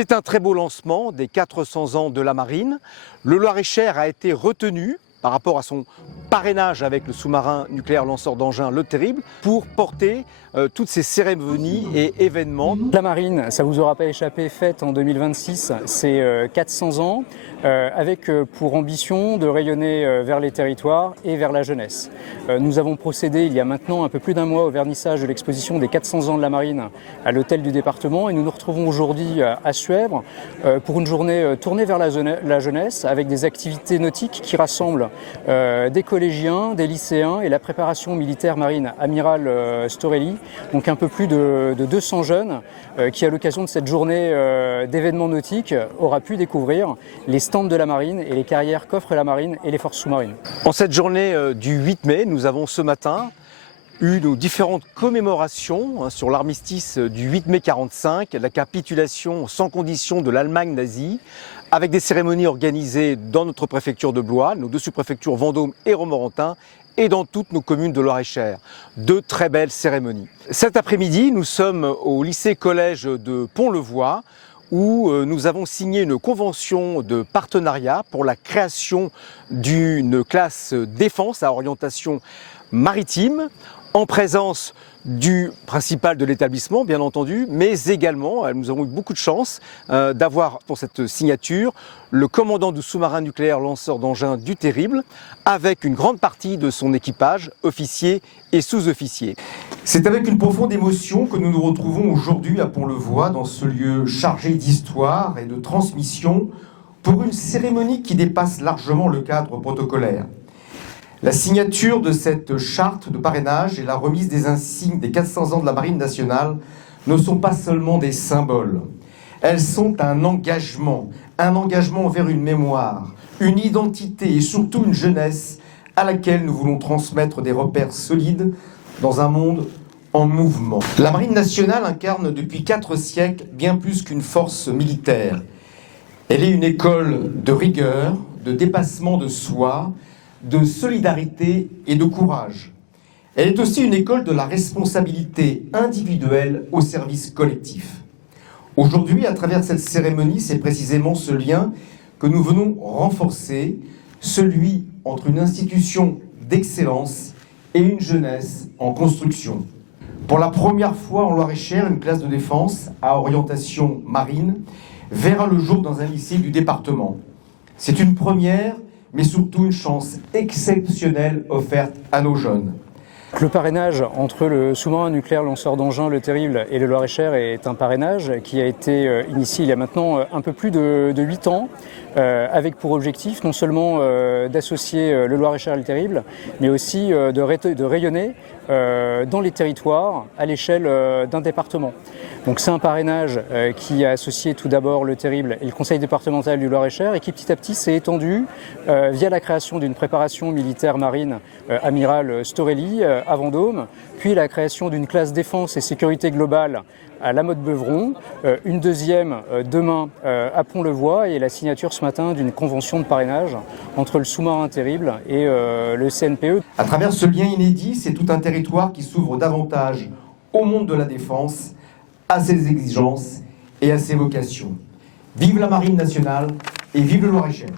C'est un très beau lancement des 400 ans de la marine. Le Loir-et-Cher a été retenu par rapport à son parrainage avec le sous-marin nucléaire lanceur d'engins Le Terrible pour porter toutes ces cérémonies et événements. La marine, ça vous aura pas échappé, fête en 2026, c'est 400 ans, avec pour ambition de rayonner vers les territoires et vers la jeunesse. Nous avons procédé il y a maintenant un peu plus d'un mois au vernissage de l'exposition des 400 ans de la marine à l'hôtel du département et nous nous retrouvons aujourd'hui à Suèvre pour une journée tournée vers la jeunesse avec des activités nautiques qui rassemblent des collégiens, des lycéens et la préparation militaire marine Amiral Storelli. Donc un peu plus de 200 jeunes qui, à l'occasion de cette journée d'événements nautiques, aura pu découvrir les stands de la marine et les carrières qu'offre la marine et les forces sous-marines. En cette journée du 8 mai, nous avons ce matin eu nos différentes commémorations sur l'armistice du 8 mai 1945, la capitulation sans condition de l'Allemagne nazie, avec des cérémonies organisées dans notre préfecture de Blois, nos deux sous-préfectures Vendôme et Romorantin, et dans toutes nos communes de Loir-et-Cher. Deux très belles cérémonies. Cet après-midi, nous sommes au lycée-collège de Pont-le-Voix, où nous avons signé une convention de partenariat pour la création d'une classe défense à orientation maritime, en présence du principal de l'établissement, bien entendu, mais également, nous avons eu beaucoup de chance d'avoir pour cette signature le commandant du sous-marin nucléaire lanceur d'engins du Terrible, avec une grande partie de son équipage, officiers et sous-officiers. C'est avec une profonde émotion que nous nous retrouvons aujourd'hui à Pont-le-Voix, dans ce lieu chargé d'histoire et de transmission, pour une cérémonie qui dépasse largement le cadre protocolaire. La signature de cette charte de parrainage et la remise des insignes des 400 ans de la Marine nationale ne sont pas seulement des symboles. Elles sont un engagement vers une mémoire, une identité et surtout une jeunesse à laquelle nous voulons transmettre des repères solides dans un monde en mouvement. La Marine nationale incarne depuis 4 siècles bien plus qu'une force militaire. Elle est une école de rigueur, de dépassement de soi, de solidarité et de courage. Elle est aussi une école de la responsabilité individuelle au service collectif. Aujourd'hui, à travers cette cérémonie, c'est précisément ce lien que nous venons renforcer, celui entre une institution d'excellence et une jeunesse en construction. Pour la première fois en Loir-et-Cher, une classe de défense à orientation marine verra le jour dans un lycée du département. C'est une première, mais surtout une chance exceptionnelle offerte à nos jeunes. Le parrainage entre le sous-marin nucléaire lanceur d'engins Le Terrible et le Loir-et-Cher est un parrainage qui a été initié il y a maintenant un peu plus de 8 ans, avec pour objectif non seulement d'associer le Loir-et-Cher et Le Terrible, mais aussi de rayonner dans les territoires à l'échelle d'un département. Donc c'est un parrainage qui a associé tout d'abord Le Terrible et le conseil départemental du Loir-et-Cher et qui petit à petit s'est étendu via la création d'une préparation militaire marine Amiral Storelli à Vendôme, puis la création d'une classe défense et sécurité globale à La Motte-Beuvron, une deuxième demain à Pont-le-Voix et la signature ce matin d'une convention de parrainage entre le sous-marin Terrible et le CNPE. À travers ce lien inédit, c'est tout un territoire qui s'ouvre davantage au monde de la défense, à ses exigences et à ses vocations. Vive la Marine nationale et vive le Loir-et-Cher.